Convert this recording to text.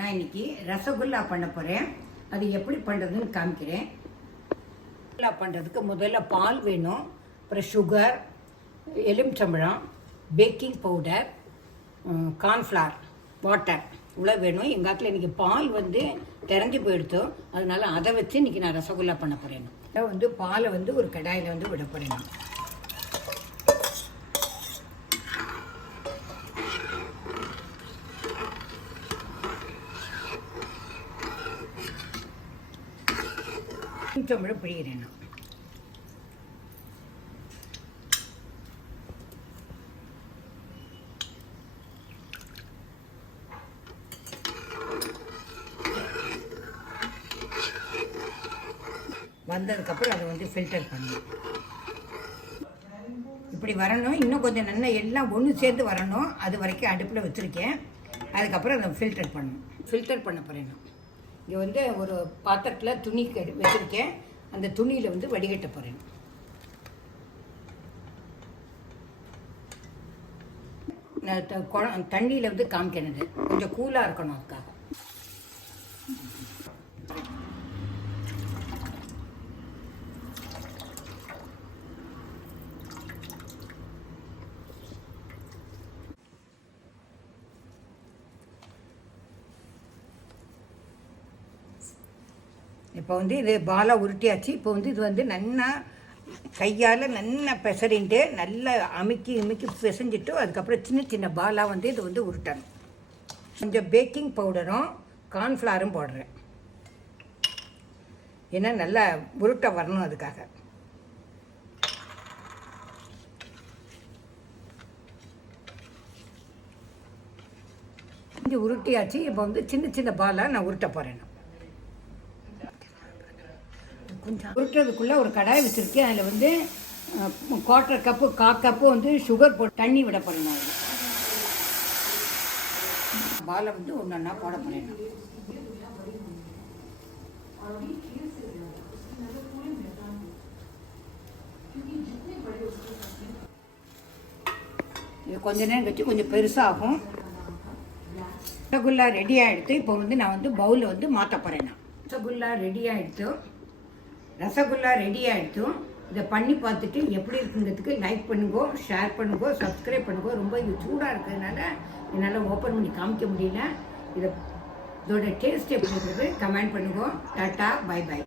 நான் இன்னைக்கு ரசகுல்லா பண்ண போகிறேன். அது எப்படி பண்ணுறதுன்னு காமிக்கிறேன். ரசகுல்லா பண்ணுறதுக்கு முதல்ல பால் வேணும், அப்புறம் சுகர், எலுமிச்சம்பழம், பேக்கிங் பவுடர், கார்ன்ஃப்ளவர், வாட்டர் இவ்வளோ வேணும். எங்கள் காலத்தில் இன்றைக்கி பால் திறஞ்சு போயிடுத்தோம், அதனால அதை வச்சு இன்றைக்கி நான் ரசகுல்லா பண்ண போகிறேன். அதை பாலை ஒரு கடாயில் விட போகிறேன். எலுமிச்சம்பழம் பிழிகிறேன். வந்ததுக்கப்புறம் அதை ஃபில்டர் பண்ணணும். இப்படி வரணும். இன்னும் கொஞ்சம் நல்லா எல்லாம் ஒன்று சேர்ந்து வரணும். அது வரைக்கும் அடுப்பில் வச்சுருக்கேன். அதுக்கப்புறம் அதை ஃபில்டர் பண்ணணும். ஃபில்டர் பண்ண போகிறேன். இங்கே ஒரு பாத்திரத்தில் துணி வச்சுருக்கேன். அந்த துணியில் வடிகட்ட போகிறேன். தண்ணியில் காமிக்கிறது கொஞ்சம் கூலாக இருக்கணும். அதுக்காக இப்போ இது பாலாக உருட்டியாச்சு. இப்போ இது நல்லா கையால் நல்லா பிசறிண்டு நல்லா அமுக்கி பிசைஞ்சிட்டு அதுக்கப்புறம் சின்ன சின்ன பாலாக இது உருட்டணும். கொஞ்சம் பேக்கிங் பவுடரும் கார்ன்ஃப்ளவரும் போடுறேன், ஏன்னா நல்லா உருட்ட வரணும். அதுக்காக கொஞ்சம் உருட்டியாச்சு. இப்போ சின்ன சின்ன பாலாக நான் உருட்ட போகிறேன். கொஞ்சம் உருட்டுறதுக்குள்ளே ஒரு கடாய் வச்சுருக்கேன். அதில் 1/4 கப்பு 1/4 கப்பு சுகர் போட்டு தண்ணி விட போகிறேன். பாலை ஒன்றா போட போகிறேன். இது கொஞ்ச நேரம் கழிச்சு கொஞ்சம் பெருசாகும். ரசகுல்லா ரெடி ஆகிடுத்து. இப்போ நான் பவுலில் மாற்ற போகிறேன். ரசகுல்லா ரெடி ஆகிடுத்தோம். இதை பண்ணி பார்த்துட்டு எப்படி இருக்குங்கிறதுக்கு லைக் பண்ணுங்கோ, ஷேர் பண்ணுங்கோ, சப்ஸ்கிரைப் பண்ணுங்கோ. ரொம்ப இது சூடாக இருக்கிறதுனால என்னால் ஓப்பன் பண்ணி காமிக்க முடியல. இதோட டேஸ்ட் எப்படி இருக்குது கமெண்ட் பண்ணுங்கோ. Tata, bye by.